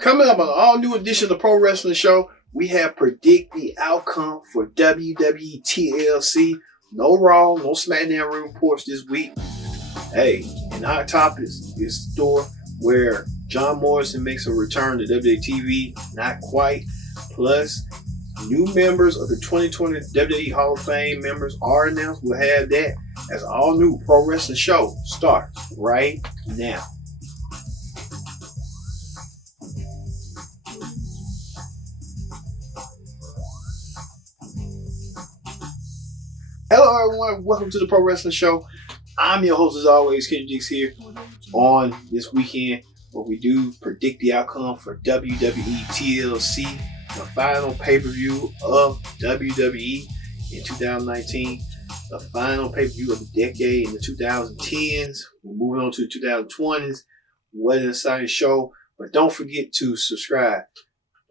Coming up on an all new edition of the Pro Wrestling Show, we have predict the outcome for WWETLC. No Raw, no SmackDown Ring reports this week. Hey, in Hot Topics is the store where John Morrison makes a return to WWE. Not quite. Plus, new members of the 2020 WWE Hall of Fame members are announced. We'll have that as an all new Pro Wrestling Show starts right now. Hello everyone, welcome to the Pro Wrestling Show. I'm your host as always, Kenny Dix here on this weekend where we do predict the outcome for WWETLC, the final pay-per-view of WWE in 2019, the final pay-per-view of the decade in the 2010s. We're moving on to the 2020s. What an exciting show, but don't forget to subscribe.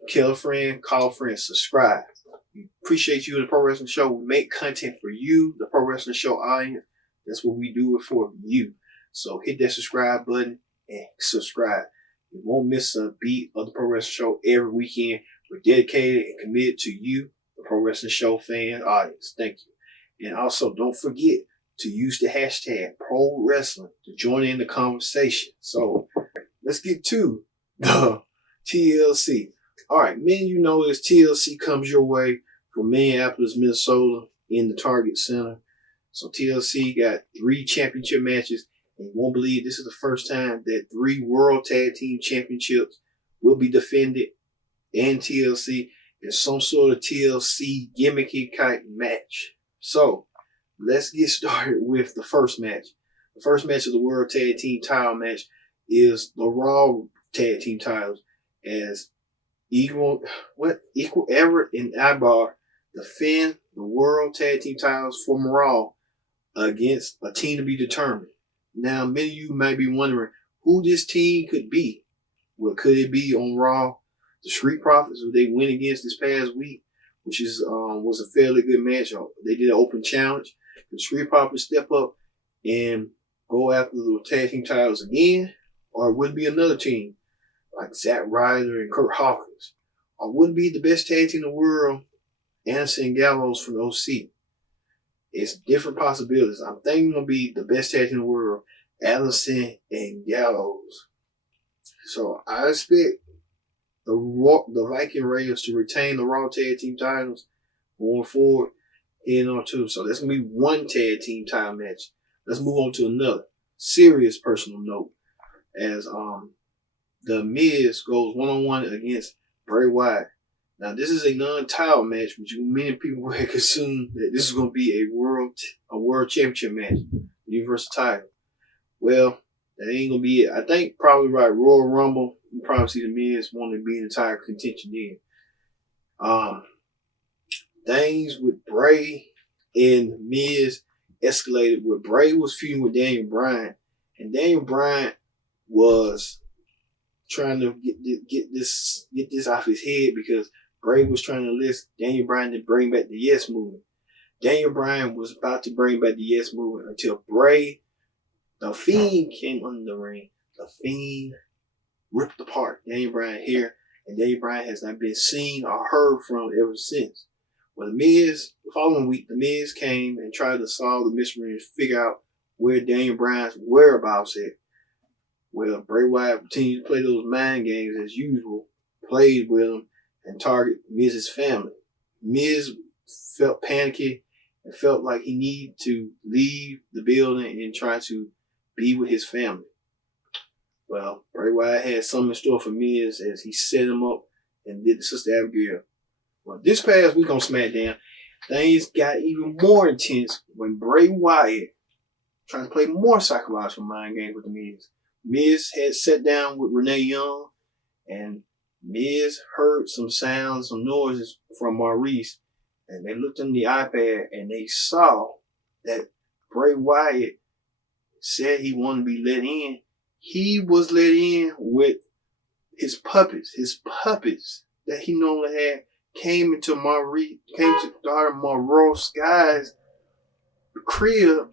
Kill a friend, call a friend, subscribe. We appreciate you in the Pro Wrestling Show. We make content for you, the Pro Wrestling Show audience. That's what we do it for you. So hit that subscribe button and subscribe. You won't miss a beat of the Pro Wrestling Show every weekend. We're dedicated and committed to you, the Pro Wrestling Show fan audience. Thank you. And also don't forget to use the hashtag Pro Wrestling to join in the conversation. So let's get to the TLC. All right, many of you know this TLC comes your way from Minneapolis, Minnesota in the Target Center. So TLC got 3 championship matches, and you won't believe this is the first time that 3 World Tag Team Championships will be defended in TLC in some sort of TLC gimmicky type match. So let's get started with the first match. The first match of the World Tag Team title match is the Raw Tag Team titles as Equal Everett and Ibar defend the World Tag Team titles from Raw against a team to be determined. Now, many of you might be wondering who this team could be. Well, could it be on Raw the Street Profits, who they went against this past week, which was a fairly good match. They did an open challenge. The Street Profits step up and go after the tag team titles again, or it would be another team like Zack Ryder and Kurt Hawkins, or would be the best tag team in the world, Anderson and Gallows from the OC. It's different possibilities. I'm thinking it'll be the best tag team in the world, Anderson and Gallows. So I expect the Viking Raiders to retain the Raw Tag Team titles going forward heading on to. So that's going to be one tag team title match. Let's move on to another serious personal note as The Miz goes one-on-one against Bray Wyatt. Now, this is a non-title match, which many people would assume that this is going to be a world championship match, universal title. Well, that ain't going to be it. I think probably right, Royal Rumble, you probably see The Miz wanting to be in the title contention then. Things with Bray and Miz escalated where Bray was feuding with Daniel Bryan, and Daniel Bryan was trying to get this off his head because Bray was trying to enlist Daniel Bryan to bring back the Yes Movement. Daniel Bryan was about to bring back the Yes Movement until Bray, the Fiend, came under the ring. The Fiend ripped apart Daniel Bryan here, and Daniel Bryan has not been seen or heard from ever since. Well, the following week, The Miz came and tried to solve the mystery and figure out where Daniel Bryan's whereabouts at. Well, Bray Wyatt continued to play those mind games as usual, played with him, and target Miz's family. Miz felt panicky and felt like he needed to leave the building and try to be with his family. Well, Bray Wyatt had something in store for Miz as he set him up and did the Sister Abigail. Well, this past week on SmackDown, things got even more intense when Bray Wyatt tried to play more psychological mind games with the Miz. Miz had sat down with Renee Young, and Miz heard some sounds, some noises from Maurice, and they looked in the iPad and they saw that Bray Wyatt said he wanted to be let in. He was let in with his puppets that he normally had came to daughter Maurice's guy's crib,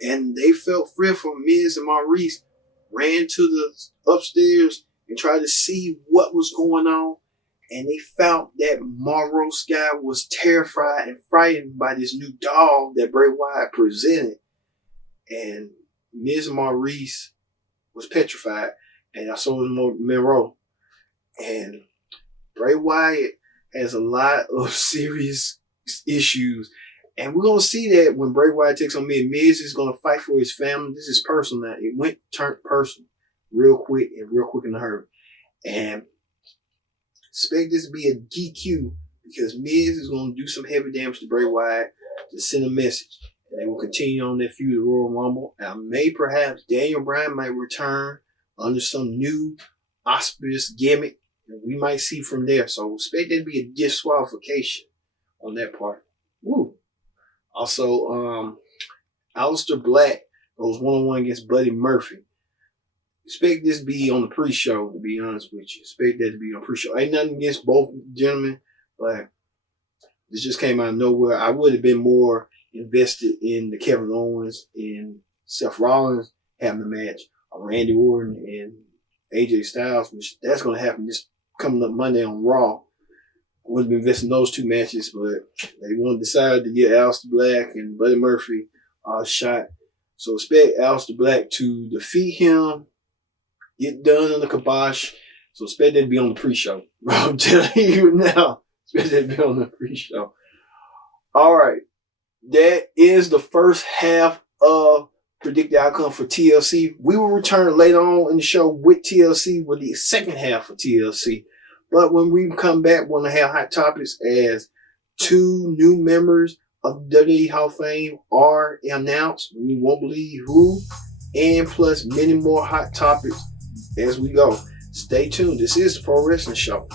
and they felt fearful. Miz and Maurice ran to the upstairs and tried to see what was going on. And they found that Monroe Sky was terrified and frightened by this new dog that Bray Wyatt presented. And Ms. Maurice was petrified, and so was Monroe. And Bray Wyatt has a lot of serious issues. And we're going to see that when Bray Wyatt takes on Miz. Miz is going to fight for his family. This is personal now. It turned personal real quick in a hurry. And expect this to be a DQ because Miz is going to do some heavy damage to Bray Wyatt to send a message. And they will continue on their feud at Royal Rumble. And perhaps Daniel Bryan might return under some new auspicious gimmick. And we might see from there. So expect there to be a disqualification on that part. Woo. Also, Aleister Black goes one-on-one against Buddy Murphy. Expect this to be on the pre-show, to be honest with you. Expect that to be on the pre-show. Ain't nothing against both gentlemen, but this just came out of nowhere. I would have been more invested in the Kevin Owens and Seth Rollins having the match, or Randy Orton and AJ Styles, which that's going to happen this coming up Monday on Raw. I would have been investing in those two matches, but they want to decide to get Aleister Black and Buddy Murphy a shot. So expect Aleister Black to defeat him, get done on the kibosh. So expect that to be on the pre-show. I'm telling you now. Expect that to be on the pre-show. All right. That is the first half of Predict the Outcome for TLC. We will return later on in the show with TLC with the second half of TLC. But when we come back, we're going to have hot topics as 2 new members of the WWE Hall of Fame are announced. We won't believe who, and plus many more hot topics as we go. Stay tuned. This is the Pro Wrestling Show.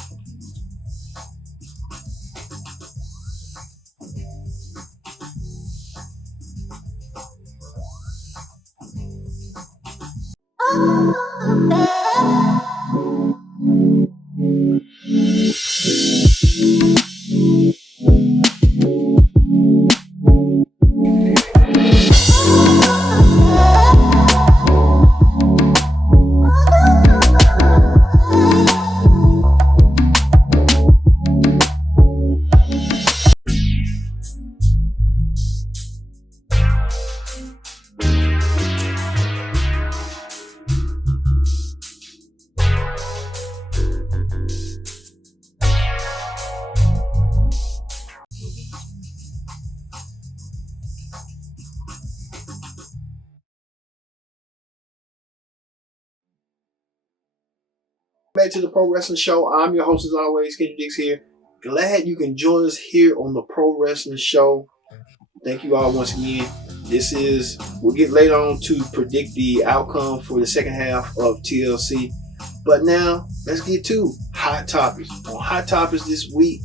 Back to the Pro Wrestling Show. I'm your host as always, Kenny Dix here. Glad you can join us here on the Pro Wrestling Show. Thank you all once again. We'll get later on to predict the outcome for the second half of TLC. But now, let's get to Hot Topics. On Hot Topics this week,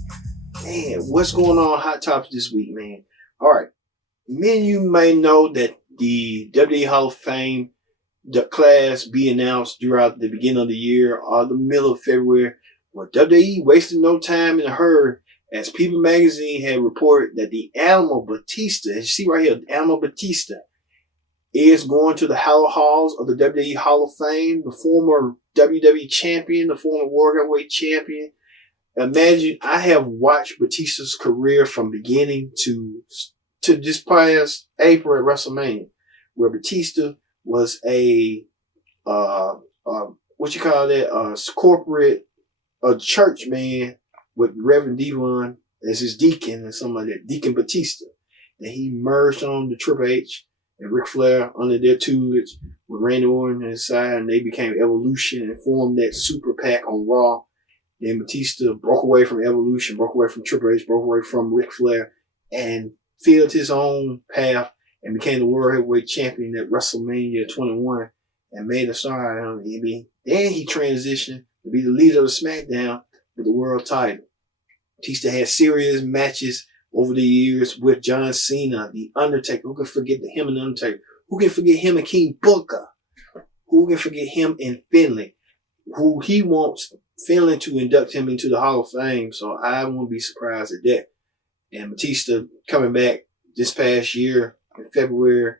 man, what's going on Hot Topics this week, man? All right. Many of you may know that the WWE Hall of Fame the class be announced throughout the beginning of the year or the middle of February. Well, WWE wasted no time in a hurry, as People Magazine had reported that the Animal Batista, as you see right here, Animal Batista, is going to the Hallowed Halls of the WWE Hall of Fame, the former WWE champion, the former World Heavyweight champion. Imagine, I have watched Batista's career from beginning to this past April at WrestleMania, where Batista was a corporate church man with Reverend Devon as his deacon and something like that, Deacon Batista. And he merged on the Triple H and Ric Flair under their tutelage with Randy Orton on his side, and they became Evolution and formed that super PAC on Raw. Then Batista broke away from Evolution, broke away from Triple H, broke away from Ric Flair, and filled his own path and became the World Heavyweight Champion at WrestleMania 21 and made a star out of him. Then he transitioned to be the leader of SmackDown with the world title. Batista had serious matches over the years with John Cena, The Undertaker. Who can forget him and The Undertaker? Who can forget him and King Booker? Who can forget him and Finlay? Who he wants Finlay to induct him into the Hall of Fame, so I won't be surprised at that. And Batista coming back this past year, in February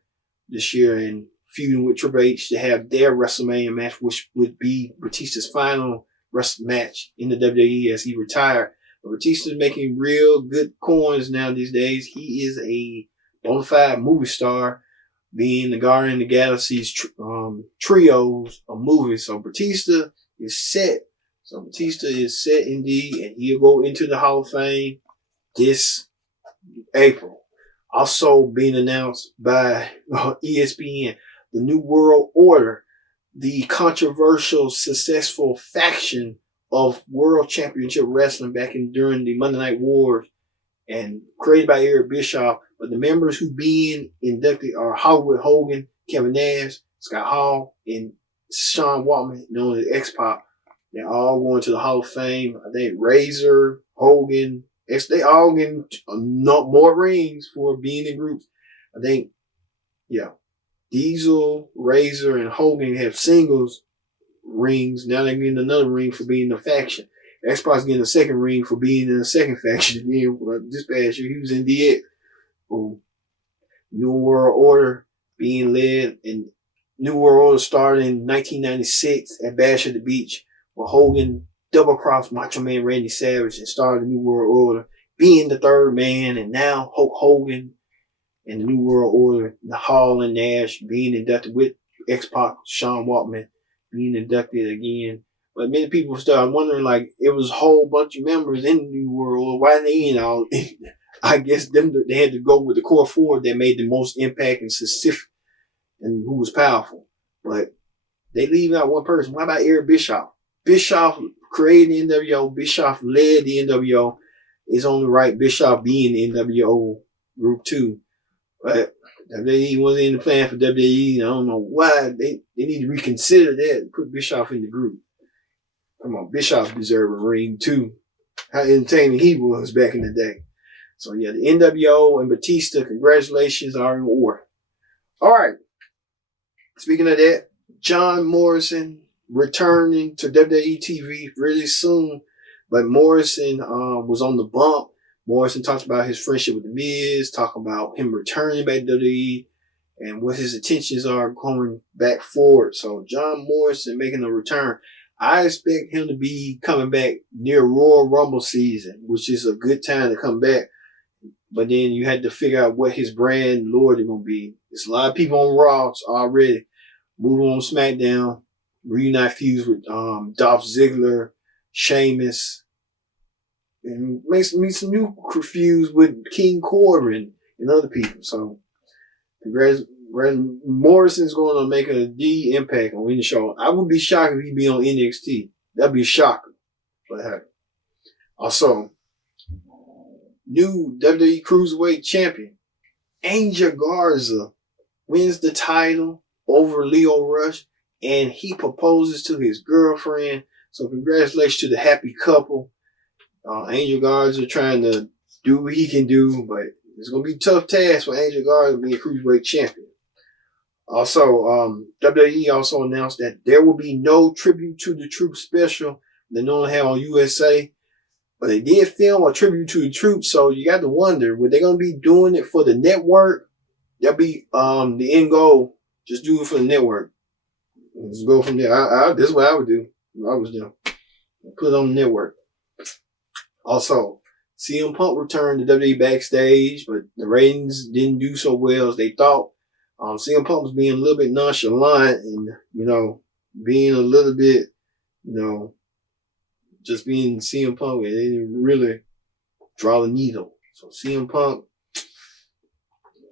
this year, and feuding with Triple H to have their WrestleMania match, which would be Batista's final wrestling match in the WWE as he retired. But Batista's making real good coins now these days. He is a bona fide movie star, being the Guardian of the Galaxy's trios of movies. So Batista is set. So Batista is set indeed, and he'll go into the Hall of Fame this April. Also being announced by ESPN, the New World Order, the controversial, successful faction of World Championship Wrestling back during the Monday Night Wars, and created by Eric Bischoff. But the members who being inducted are Hollywood Hogan, Kevin Nash, Scott Hall, and Sean Waltman, known as X-Pac. They're all going to the Hall of Fame. I think Razor, Hogan, they all getting more rings for being in groups. I think, yeah, Diesel, Razor, and Hogan have singles rings. Now they're getting another ring for being in a faction. X-Pac's getting a second ring for being in a second faction again. This past year, he was in DX. New World Order being led, and New World Order started in 1996 at Bash at the Beach, where Hogan double-crossed Macho Man Randy Savage and started the New World Order, being the third man, and now Hulk Hogan and the New World Order, the Hall and Nash being inducted with X-Pac, Sean Waltman being inducted again. But many people started wondering, like, it was a whole bunch of members in the New World Order. Why they, I guess they had to go with the core four that made the most impact and specific and who was powerful. But they leave out one person. Why about Eric Bischoff? Bischoff created the NWO. Bischoff led the NWO. It's only right Bischoff being the NWO group too. But WWE wasn't in the plan for WWE. I don't know why. They need to reconsider that and put Bischoff in the group. Come on, Bischoff deserved a ring too. How entertaining he was back in the day. So yeah, the NWO and Batista, congratulations, are in order. All right. Speaking of that, John Morrison returning to WWE TV really soon. But Morrison was on the bump. Morrison talked about his friendship with The Miz, talking about him returning back to WWE and what his intentions are going back forward. So John Morrison making a return. I expect him to be coming back near Royal Rumble season, which is a good time to come back. But then you had to figure out what his brand lord is going to be. There's a lot of people on Raw already. Moving on SmackDown, reunite feuds with Dolph Ziggler, Sheamus, and makes me some new feuds with King Corbin and other people. So, Morrison's going to make a D impact on any show. I would be shocked if he'd be on NXT. That'd be a shocker. But hey. Also, new WWE Cruiserweight Champion, Angel Garza, wins the title over Leo Rush, and he proposes to his girlfriend. So congratulations to the happy couple. Angel Garza trying to do what he can do, but it's going to be a tough task for Angel Garza being a Cruiserweight Champion. Also, WWE also announced that there will be no Tribute to the Troops special they normally have on USA. But they did film a Tribute to the Troops, so you got to wonder, were they going to be doing it for the network? That'll be the end goal. Just do it for the network. Just go from there. This is what I would do if I was them. Put it on the network. Also, CM Punk returned to WWE backstage, but the ratings didn't do so well as they thought. CM Punk was being a little bit nonchalant and, being a little bit, just being CM Punk. They didn't really draw the needle. So CM Punk,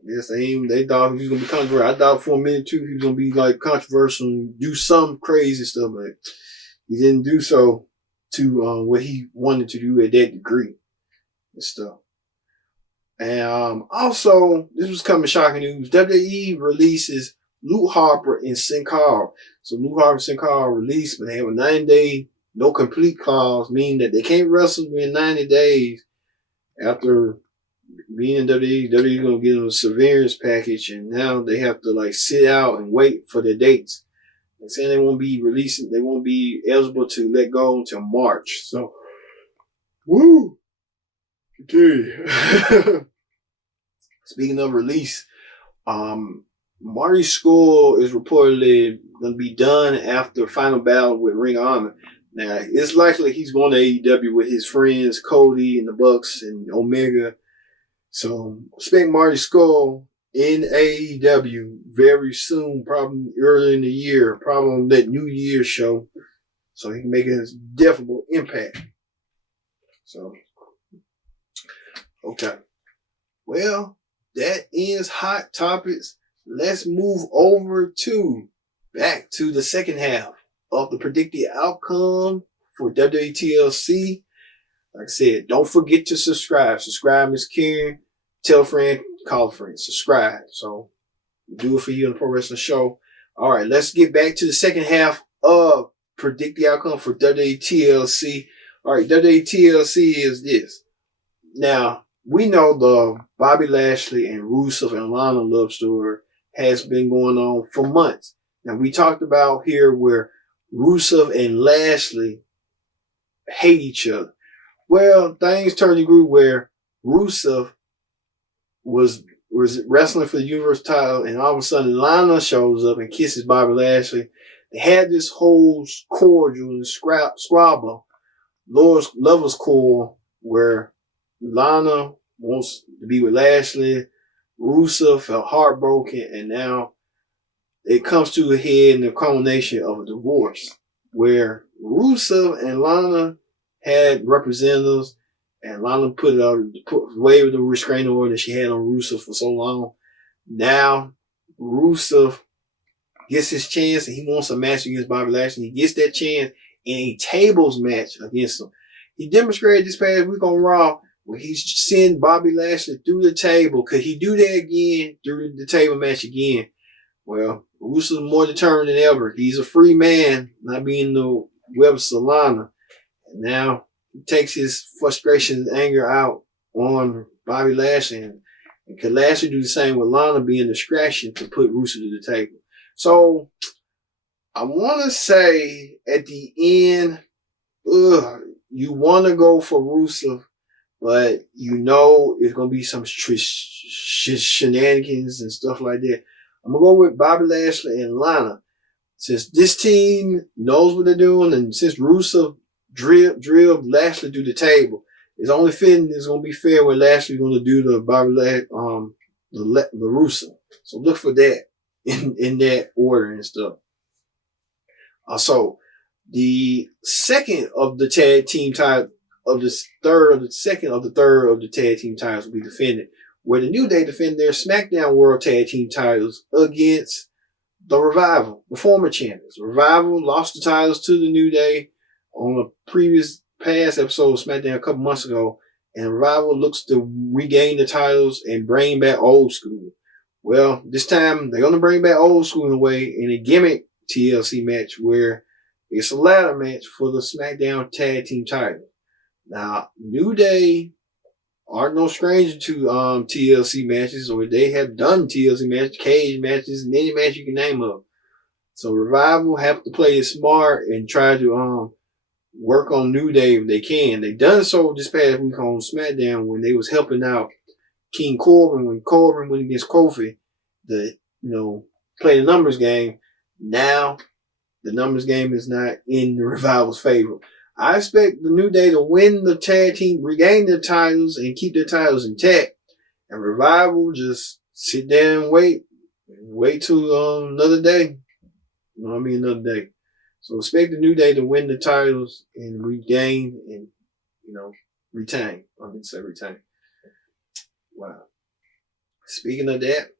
yes, they thought he was going to be controversial. I thought for a minute too he was going to be like controversial and do some crazy stuff, but he didn't do so to what he wanted to do at that degree and stuff. And also, this was coming shocking news. WWE releases Luke Harper and Sin Cara. So Luke Harper and Sin Cara released, but they have a 9-day no complete clause, meaning that they can't wrestle within 90 days after being in WWE. WWE is going to give them a severance package, and now they have to sit out and wait for their dates. They're saying they won't be eligible to let go until March. So, woo! Okay. Speaking of release, Marty Scurll is reportedly going to be done after final battle with Ring of Honor. Now, it's likely he's going to AEW with his friends Cody and the Bucks and Omega. So, expect Marty Scurll in AEW very soon, probably early in the year, probably on that New Year's show. So, he can make a definite impact. So, okay. Well, that ends Hot Topics. Let's move over back to the second half of the predicted outcome for WWETLC. Like I said, don't forget to subscribe. Subscribe is caring. Tell a friend, call a friend. Subscribe. So, do it for you on the Pro Wrestling Show. All right, let's get back to the second half of predict the outcome for WWETLC. All right, WWETLC is this. Now, we know the Bobby Lashley and Rusev and Lana love story has been going on for months. Now, we talked about here where Rusev and Lashley hate each other. Well, things turned to group where Rusev was wrestling for the Universal title, and all of a sudden Lana shows up and kisses Bobby Lashley. They had this whole cordial and squabble, lovers quarrel, where Lana wants to be with Lashley. Rusev felt heartbroken, and now it comes to a head in the culmination of a divorce, where Rusev and Lana had representatives, and Lana put away with the restraining order that she had on Rusev for so long. Now Rusev gets his chance, and he wants a match against Bobby Lashley. He gets that chance in a tables match against him. He demonstrated this past week on Raw where he's sending Bobby Lashley through the table. Could he do that again through the table match again? Well, Rusev is more determined than ever. He's a free man, not being the web Solana. And now he takes his frustration and anger out on Bobby Lashley. And could Lashley do the same with Lana being a distraction to put Rusev to the table? So, I want to say at the end, you want to go for Rusev, but you know it's going to be some shenanigans and stuff like that. I'm going to go with Bobby Lashley and Lana. Since this team knows what they're doing, and since Rusev drilled Lashley through the table, it's only fitting, it's going to be fair when Lashley's going to do the Bobby Lashley, the Rusev. So look for that in that order and stuff. So the second of the tag team title of the third of the tag team titles will be defended, where the New Day defend their SmackDown World Tag Team titles against the Revival, the former champions. Revival lost the titles to the New Day on a past episode of SmackDown a couple months ago, and Revival looks to regain the titles and bring back Old School. Well, this time they're going to bring back Old School in a way in a gimmick TLC match where it's a ladder match for the SmackDown Tag Team title. Now, New Day are no stranger to TLC matches, or they have done TLC matches, cage matches, and any match you can name of. So Revival have to play it smart and try to work on New Day if they can. They done so this past week on SmackDown when they was helping out King Corbin when Corbin went against Kofi to play the numbers game. Now the numbers game is not in the Revival's favor. I expect the New Day to win the tag team, regain their titles, and keep their titles intact. And Revival just sit there and wait till another day. Another day. So expect the New Day to win the titles and regain and retain. I didn't say retain. Wow. Speaking of that,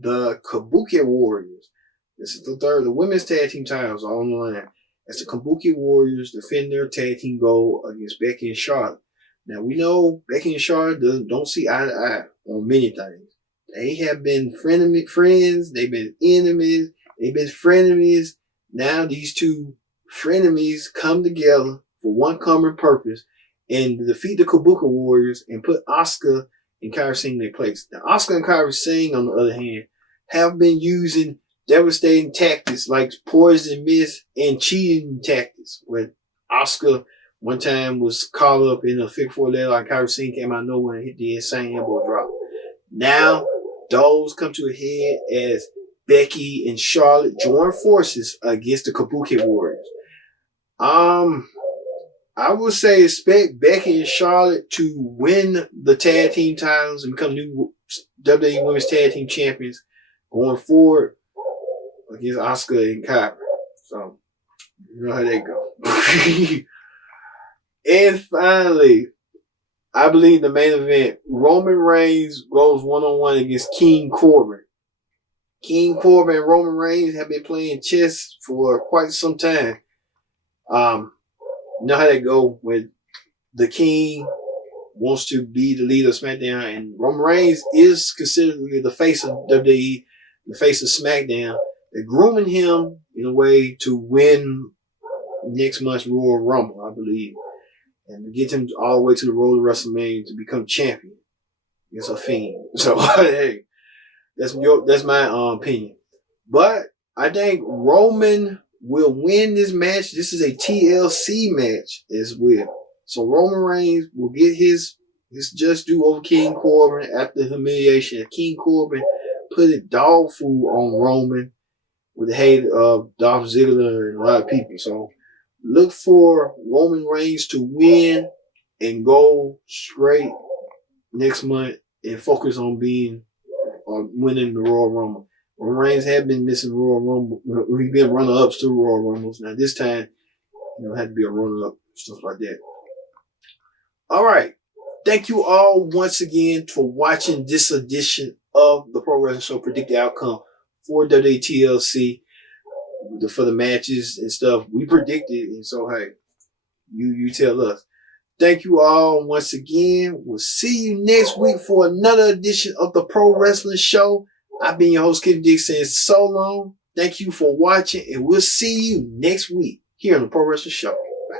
the Kabuki Warriors. This is the women's tag team titles are on the line as the Kabuki Warriors defend their tag team goal against Becky and Charlotte. Now, we know Becky and Charlotte don't see eye to eye on many things. They have been friends, they've been enemies, they've been frenemies. Now these two frenemies come together for one common purpose and to defeat the Kabuki Warriors and put Asuka and Kairi Singh in their place. Now, Asuka and Kairi Singh, on the other hand, have been using devastating tactics like poison mist and cheating tactics. When Asuka one time was caught up in a figure four leg, like Kairi Singh came out of nowhere and hit the insane elbow drop. Now those come to a head as Becky and Charlotte join forces against the Kabuki Warriors. I would say expect Becky and Charlotte to win the tag team titles and become new WWE Women's Tag Team Champions going forward against Asuka and Kyrie. So, you know how they go. And finally, I believe the main event, Roman Reigns goes one-on-one against King Corbin. King Corbin and Roman Reigns have been playing chess for quite some time. You know how they go when the King wants to be the leader of SmackDown, and Roman Reigns is considered the face of WWE, the face of SmackDown. They're grooming him in a way to win next month's Royal Rumble, I believe, and to get him all the way to the road to WrestleMania to become champion. It's a Fiend. So hey, that's my opinion. But I think Roman will win this match. This is a TLC match as well. So Roman Reigns will get his just due over King Corbin after the humiliation. King Corbin put it dog food on Roman with the hate of Dolph Ziggler and a lot of people. So look for Roman Reigns to win and go straight next month and focus on winning the Royal Rumble. Roman Reigns have been missing Royal Rumble. He's been runner-ups to Royal Rumbles. Now this time, had to be a runner-up, stuff like that. All right. Thank you all once again for watching this edition of the Pro Wrestling Show. Predict the outcome for WWETLC for the matches and stuff. We predicted, and so hey, you tell us. Thank you all once again. We'll see you next week for another edition of the Pro Wrestling Show. I've been your host, Kid Dick, saying so long. Thank you for watching, and we'll see you next week here on the Pro Wrestling Show. Bye.